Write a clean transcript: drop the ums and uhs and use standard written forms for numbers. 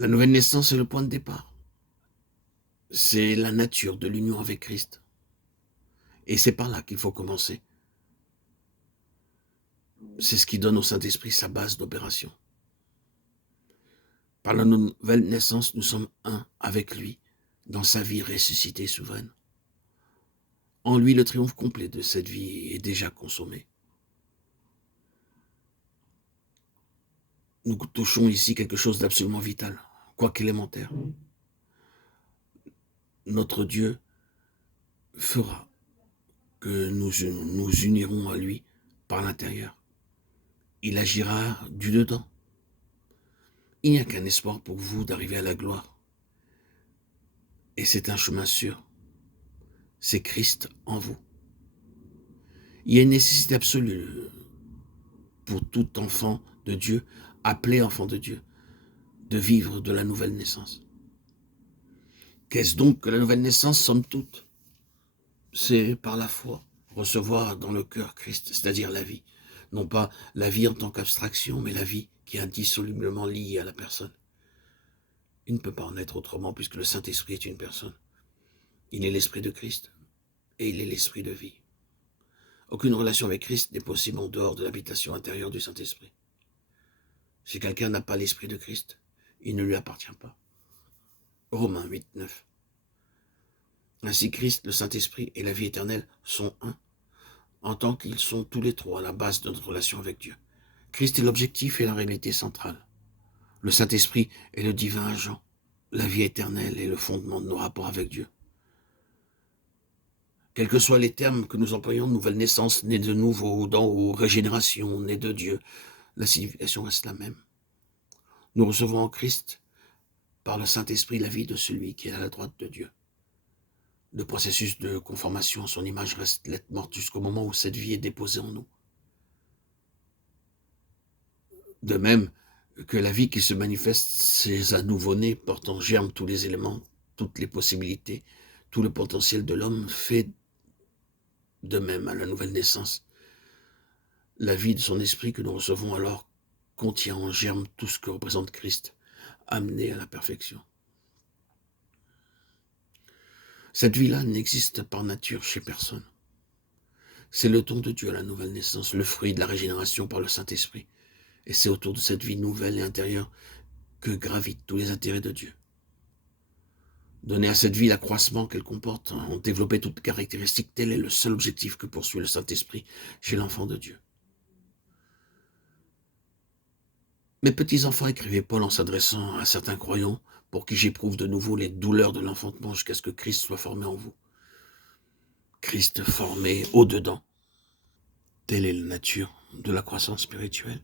La nouvelle naissance est le point de départ. C'est la nature de l'union avec Christ. Et c'est par là qu'il faut commencer. C'est ce qui donne au Saint-Esprit sa base d'opération. Par la nouvelle naissance, nous sommes un avec lui dans sa vie ressuscitée et souveraine. En lui, le triomphe complet de cette vie est déjà consommé. Nous touchons ici quelque chose d'absolument vital, quoique élémentaire. Notre Dieu fera que nous unirons à lui par l'intérieur. Il agira du dedans. Il n'y a qu'un espoir pour vous d'arriver à la gloire. Et c'est un chemin sûr. C'est Christ en vous. Il y a une nécessité absolue pour tout enfant de Dieu, appelé enfant de Dieu, de vivre de la nouvelle naissance. Qu'est-ce donc que la nouvelle naissance, somme toute? C'est par la foi, recevoir dans le cœur Christ, c'est-à-dire la vie. Non pas la vie en tant qu'abstraction, mais la vie qui est indissolublement liée à la personne. Il ne peut pas en être autrement puisque le Saint-Esprit est une personne. Il est l'Esprit de Christ et il est l'Esprit de vie. Aucune relation avec Christ n'est possible en dehors de l'habitation intérieure du Saint-Esprit. Si quelqu'un n'a pas l'Esprit de Christ, il ne lui appartient pas. Romains 8, 9. Ainsi Christ, le Saint-Esprit et la vie éternelle sont un, en tant qu'ils sont tous les trois à la base de notre relation avec Dieu. Christ est l'objectif et la réalité centrale. Le Saint-Esprit est le divin agent. La vie éternelle est le fondement de nos rapports avec Dieu. Quels que soient les termes que nous employons, nouvelle naissance, née de nouveau, d'en haut, régénération, née de Dieu, la signification reste la même. Nous recevons en Christ, par le Saint-Esprit, la vie de celui qui est à la droite de Dieu. Le processus de conformation à son image reste lettre morte jusqu'au moment où cette vie est déposée en nous. De même que la vie qui se manifeste, c'est un nouveau-né portant en germe tous les éléments, toutes les possibilités, tout le potentiel de l'homme fait de même à la nouvelle naissance. La vie de son esprit que nous recevons alors contient en germe tout ce que représente Christ, amené à la perfection. Cette vie-là n'existe par nature chez personne. C'est le don de Dieu à la nouvelle naissance, le fruit de la régénération par le Saint-Esprit. Et c'est autour de cette vie nouvelle et intérieure que gravitent tous les intérêts de Dieu. Donner à cette vie l'accroissement qu'elle comporte, en développer toutes les caractéristiques, tel est le seul objectif que poursuit le Saint-Esprit chez l'enfant de Dieu. Mes petits enfants, écrivait Paul en s'adressant à certains croyants, pour qui j'éprouve de nouveau les douleurs de l'enfantement jusqu'à ce que Christ soit formé en vous. Christ formé au-dedans. Telle est la nature de la croissance spirituelle.